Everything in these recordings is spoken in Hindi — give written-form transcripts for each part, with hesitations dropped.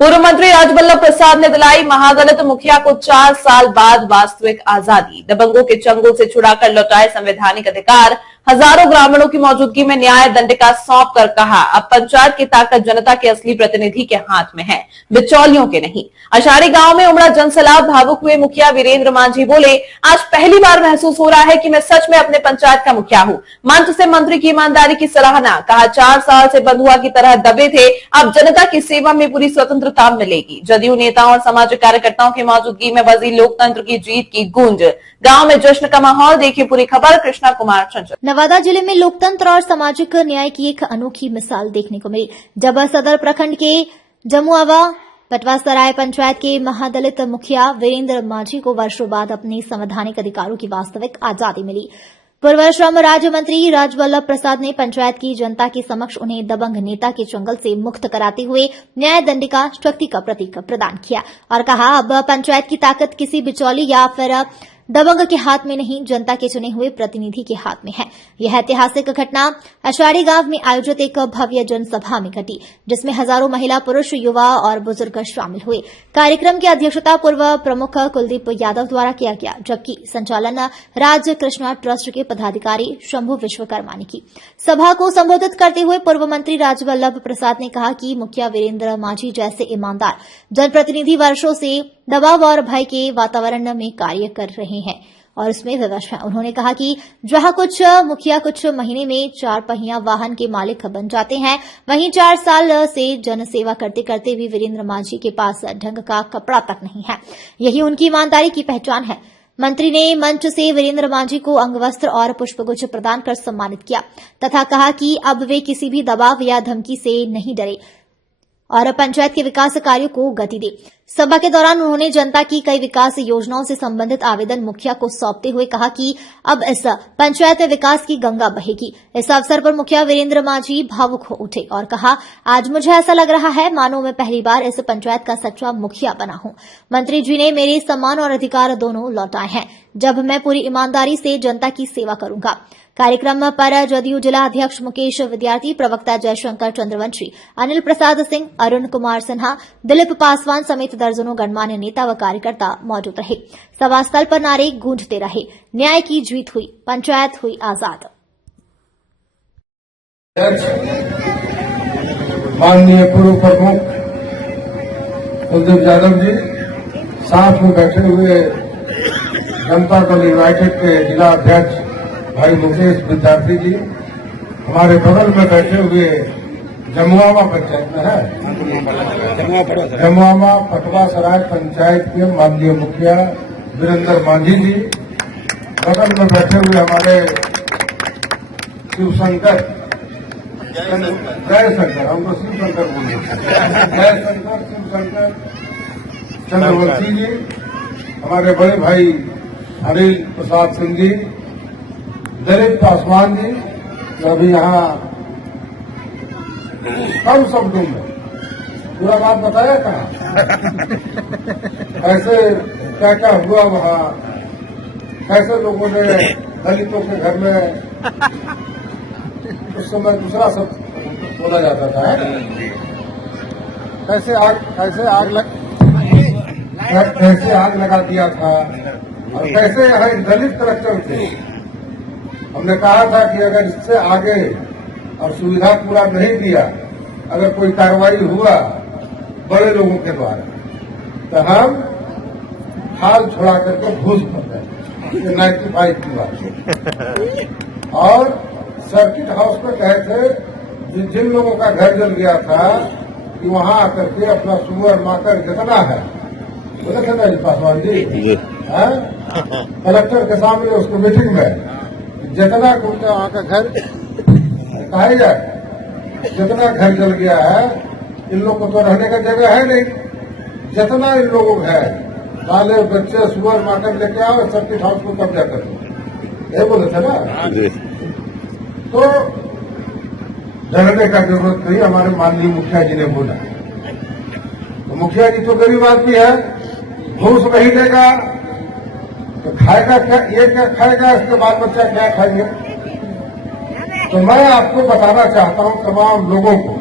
पूर्व मंत्री राजवल्लभ प्रसाद ने दिलाई महादलित मुखिया को 4 साल बाद वास्तविक आजादी। दबंगों के चंगुल से छुड़ाकर लौटाए संवैधानिक अधिकार। हजारों ग्रामीणों की मौजूदगी में न्याय दंडिका सौंप कर कहा, अब पंचायत की ताकत जनता के असली प्रतिनिधि के हाथ में है, बिचौलियों के नहीं। अषाढ़ी गांव में उमड़ा जनसैलाब, भावुक हुए मुखिया वीरेंद्र मांझी बोले, आज पहली बार महसूस हो रहा है कि मैं सच में अपने पंचायत का मुखिया हूं। मंच से मंत्री की ईमानदारी की सराहना, कहा 4 साल से बंधुआ की तरह दबे थे, अब जनता की सेवा में पूरी स्वतंत्रता मिलेगी। जदयू नेताओं और सामाजिक कार्यकर्ताओं की मौजूदगी में बजी लोकतंत्र की जीत की गूंज। गांव में जश्न का माहौल, देखिए पूरी खबर कृष्णा कुमार चंचल। नवादा जिले में लोकतंत्र और सामाजिक न्याय की एक अनोखी मिसाल देखने को मिली, जब सदर प्रखंड के जमुआवा पटवासराय पंचायत के महादलित मुखिया वीरेंद्र मांझी को वर्षों बाद अपने संवैधानिक अधिकारों की वास्तविक आजादी मिली। पूर्व श्रम राज्य मंत्री राजवल्लभ प्रसाद ने पंचायत की जनता के समक्ष उन्हें दबंग नेता के चंगल से मुक्त कराते हुए न्याय दंडिका शक्ति का प्रतीक प्रदान किया और कहा, अब पंचायत की ताकत किसी बिचौली या फिर दबंग के हाथ में नहीं, जनता के चुने हुए प्रतिनिधि के हाथ में है। यह ऐतिहासिक घटना अषाढ़ी गांव में आयोजित एक भव्य जनसभा में घटी, जिसमें हजारों महिला, पुरुष, युवा और बुजुर्ग शामिल हुए। कार्यक्रम की अध्यक्षता पूर्व प्रमुख कुलदीप यादव द्वारा किया गया, जबकि संचालन राज कृष्णा ट्रस्ट के पदाधिकारी शंभु विश्वकर्मा ने की। सभा को संबोधित करते हुए पूर्व मंत्री राजवल्लभ प्रसाद ने कहा कि मुखिया वीरेंद्र मांझी जैसे ईमानदार जनप्रतिनिधि वर्षों से दबाव और भय के वातावरण में कार्य कर रहे हैं और उसमें विवश है। उन्होंने कहा कि जहां कुछ मुखिया कुछ महीने में 4 पहिया वाहन के मालिक बन जाते हैं, वहीं 4 साल से जन सेवा करते करते भी वीरेंद्र मांझी के पास ढंग का कपड़ा तक नहीं है। यही उनकी ईमानदारी की पहचान है। मंत्री ने मंच से वीरेंद्र मांझी को अंगवस्त्र और पुष्पगुच्छ प्रदान कर सम्मानित किया तथा कहा कि अब वे किसी भी दबाव या धमकी से नहीं डरे और पंचायत के विकास कार्यों को गति दे। सभा के दौरान उन्होंने जनता की कई विकास योजनाओं से संबंधित आवेदन मुखिया को सौंपते हुए कहा कि अब इस पंचायत विकास की गंगा बहेगी। इस अवसर पर मुखिया वीरेंद्र मांझी भावुक हो उठे और कहा, आज मुझे ऐसा लग रहा है मानो मैं पहली बार इस पंचायत का सच्चा मुखिया बना हूं। मंत्री जी ने मेरे सम्मान और अधिकार दोनों लौटाए हैं, जब मैं पूरी ईमानदारी से जनता की सेवा करूंगा। कार्यक्रम पर जदयू जिला अध्यक्ष मुकेश विद्यार्थी, प्रवक्ता जयशंकर चंद्रवंशी, अनिल प्रसाद सिंह, अरुण कुमार सिन्हा, दिलीप पासवान समेत दर्जनों गणमान्य नेता व कार्यकर्ता मौजूद रहे। सभा स्थल पर नारे गूंजते रहे, न्याय की जीत हुई, पंचायत हुई आजाद। माननीय पूर्व प्रमुख कुलदीप यादव जी, साथ में बैठे हुए जनता दल यूनाइटेड के जिला अध्यक्ष भाई मुकेश विद्यार्थी जी, हमारे बगल में बैठे हुए जमुआवा पंचायत में है, जमुआवा पटवासराय पंचायत के माननीय मुखिया वीरेंद्र मांझी जी, बगल में बैठे हुए हमारे शिवशंकर, जयशंकर, हमको शिवशंकर बोलिए, जयशंकर शिवशंकर चंद्रवंशी जी, हमारे बड़े भाई अनिल प्रसाद सिंह जी, दिलीप पासवान जी, जो अभी यहाँ कम शब्दों में पूरा बात बताया कहा, कैसे क्या क्या हुआ वहाँ, कैसे लोगों ने दलितों के घर में उस समय दूसरा शब्द बोला जाता था, कैसे आग लगा दिया था और कैसे यहाँ एक दलित कलेक्टर थे। हमने कहा था कि अगर इससे आगे और सुविधा पूरा नहीं दिया, अगर कोई कार्रवाई हुआ बड़े लोगों के द्वारा, तो हम हाल छोड़ा करके घूस कर रहे 95 की बात। और सर्किट हाउस में कहे थे जिन लोगों का घर जल गया था कि वहां आकर के अपना सुअर माकर जितना है, बोले थे ना जी पासवान जी, कलेक्टर के सामने उसको मीटिंग में जितना उनका वहां का घर कहा जाए, जितना घर जल गया है, इन लोगों को तो रहने का जगह है नहीं, जितना इन लोगों का है, बाले बच्चे सुअर माकर लेके आओ, सर्किट हाउस को कब्जा कर दो, ये बोले थे ना। तो डरने का जरूरत नहीं, हमारे माननीय मुखिया जी ने बोला। तो मुखिया जी तो गरीब आदमी है, घूस नहीं देगा तो खाएगा क्या, ये क्या खाएगा, इसके बाल बच्चा क्या खाएंगे। तो मैं आपको बताना चाहता हूं तमाम लोगों को,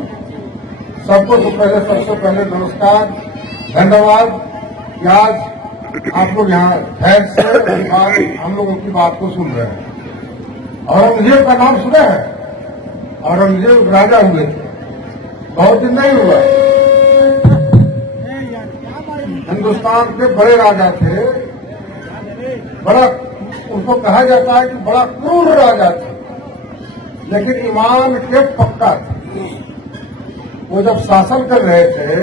सबको तो पहले सबसे पहले नमस्कार, धन्यवाद कि आज आप लोग यहाँ धैर्य से हम लोगों की बात को सुन रहे हैं। औरंगजेब का नाम सुना है? औरंगजेब राजा हुए थे, बहुत दिन नहीं हुआ। हिंदुस्तान के बड़े राजा थे, बड़ा उनको कहा जाता है कि बड़ा क्रूर राजा थे, लेकिन ईमान के पक्का थे। वो जब शासन कर रहे थे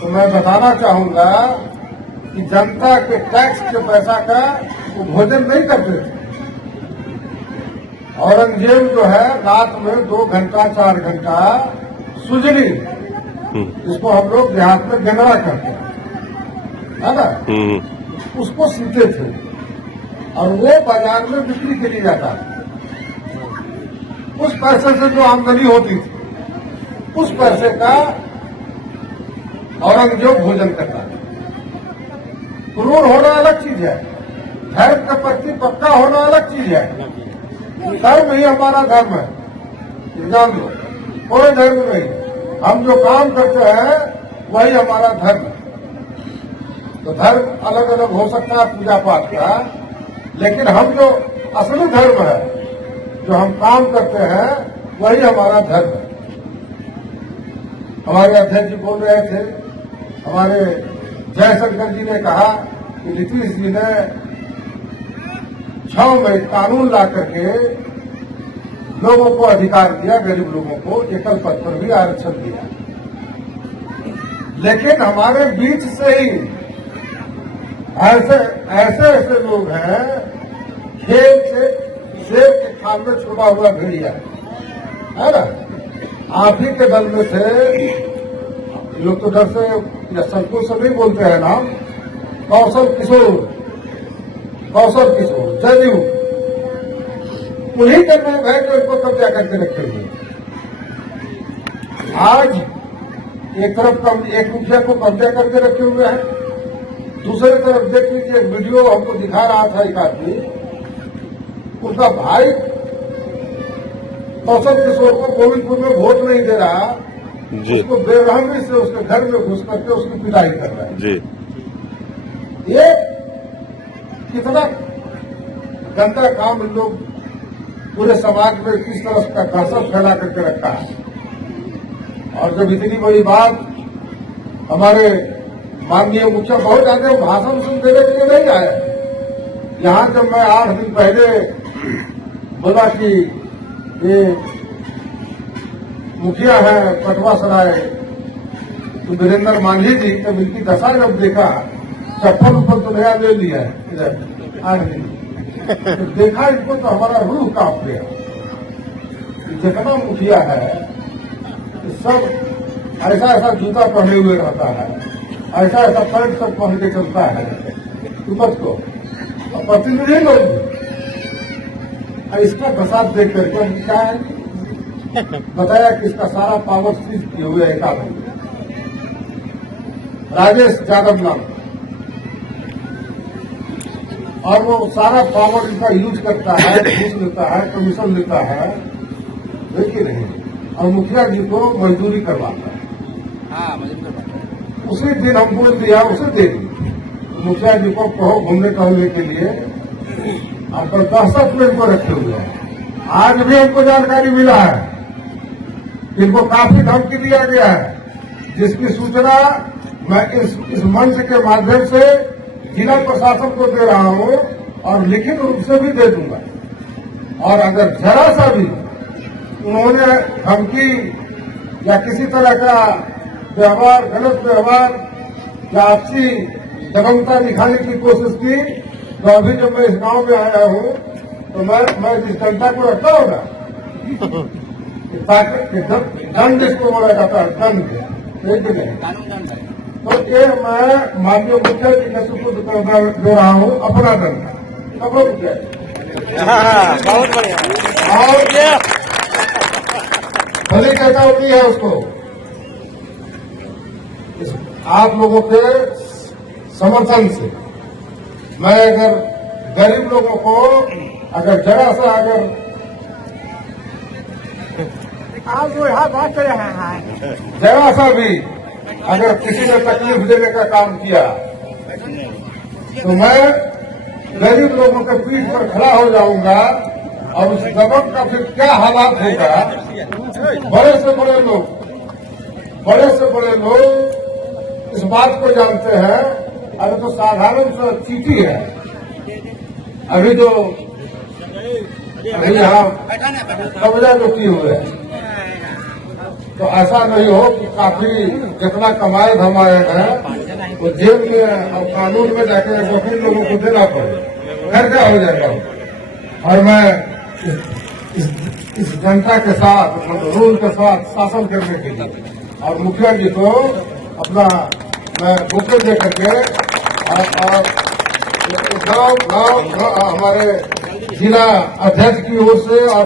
तो मैं बताना चाहूंगा कि जनता के टैक्स के पैसा का वो भोजन नहीं करते थे। औरंगजेब जो है रात में 2 घंटा 4 घंटा सुजनी, जिसको हम लोग देहात में गंगड़ा कहते हैं, है ना, उसको सीते थे और वो बाजार में बिक्री के लिए जाता था। उस पैसे से जो आमदनी होती थी, उस पैसे का औरंगजेब भोजन करता था। क्रूर होना अलग चीज है, धर्म के प्रति पक्का होना अलग चीज है। धर्म ही हमारा धर्म है, जान लो, कोई धर्म नहीं। हम जो काम करते हैं वही हमारा धर्म है। तो धर्म अलग अलग हो सकता है पूजा पाठ का, लेकिन हम जो असली धर्म है, जो हम काम करते हैं, वही हमारा धर्म है। हमारे अध्यक्ष जी बोल रहे थे, हमारे जयशंकर जी ने कहा कि नीतीश जी ने 6 में कानून ला करके लोगों को अधिकार दिया, गरीब लोगों को एकल पद पर भी आरक्षण दिया। लेकिन हमारे बीच से ही ऐसे लोग हैं, खेल से शेर के खाल में छुपा हुआ भेड़िया, है ना। आप ही के दल में थे, लोग तो डर से या संकोच से नहीं बोलते हैं नाम, कौशल किशोर, जदयू, उन्हीं के लोग हैं जो इनको कब्जा करके रखे हुए। आज एक तरफ एक मुखिया को कब्जा करके रखे हुए हैं, दूसरी तरफ देख लीजिए, वीडियो हमको दिखा रहा था एक आदमी, उसका भाई कौशल किशोर को गोविंदपुर में वोट नहीं दे रहा, उसको बेरहमी से उसके घर में घुस करके उसकी पिटाई कर रहा है जी। ये कितना गंदा काम इन लोग पूरे समाज में किस तरह का दहशत फैला करके रखा है। और जब इतनी बड़ी बात हमारे माननीय मुखिया, बहुत ज्यादा भाषण सुन देने के लिए नहीं आया। यहां जब मैं 8 दिन पहले बोला कि ये मुखिया है पटवा सराय तो वीरेंद्र मांझी जी, जब इनकी दशा जब देखा, चप्पल ऊपर तो नया ले लिया है इधर 8 दिन, तो देखा इनको तो हमारा रूह कांप गया। जितना मुखिया है सब ऐसा जूता पहने हुए रहता है, ऐसा पैंट सब पहन के चलता है तुमत को, और प्रतिनिधि लोग इसका प्रसाद देख करके हम क्या है बताया कि इसका सारा पावर सीज किए हुए एक आदमी राजेश यादव नाम, और वो सारा पावर इनका यूज करता है, घूस लेता है, कमीशन लेता है, देखिए नहीं, और मुखिया जी को मजदूरी करवाता है। उसी दिन हम बोल दिया, उसी दिन मुखिया जी को कहो घूमने टहलने के लिए, आपका दहशत में इनको रखे हुए हैं। आज भी हमको जानकारी मिला है, इनको काफी धमकी दिया गया है, जिसकी सूचना मैं इस मंच के माध्यम से जिला प्रशासन को दे रहा हूं और लिखित रूप से भी दे दूंगा। और अगर जरा सा भी उन्होंने धमकी या किसी तरह का व्यवहार, गलत व्यवहार या आपसी दबंगता दिखाने की कोशिश की, तो अभी जब मैं इस गांव में आया हूं तो मैं जिस जनता को रखता हूं ना, दंड इसको बोला जाता है, दंड, ठीक नहीं। तो ये मैं माननीय मुखिया जी के सुपुर्द कर दे रहा हूं अपना दंड, सबको मुखिया बहुत बढ़िया। और भली चेतावनी है उसको, आप लोगों के समर्थन से मैं अगर गरीब लोगों को अगर जरा सा अगर आप बूढ़ा बहुत रहे हैं। जरा सा भी अगर किसी ने तकलीफ देने का काम किया तो मैं गरीब लोगों के पीठ पर खड़ा हो जाऊंगा और उस दबंग का फिर क्या हालात होगा। बड़े से बड़े लोग इस बात को जानते हैं। अरे तो साधारण सा चीटी है। अभी यहाँ कब्जा जो किए हुए हैं, तो ऐसा नहीं हो कि काफी जितना कमाए धमाए हैं वो जेल में और कानून में जाके वकील लोगों को देना पड़े। फिर क्या हो जाएगा। और मैं इस जनता के साथ, रूल के साथ शासन करने के लिए और मुखिया जी को अपना मैं बुके दे करके और गांव हमारे जिला अध्यक्ष की ओर से और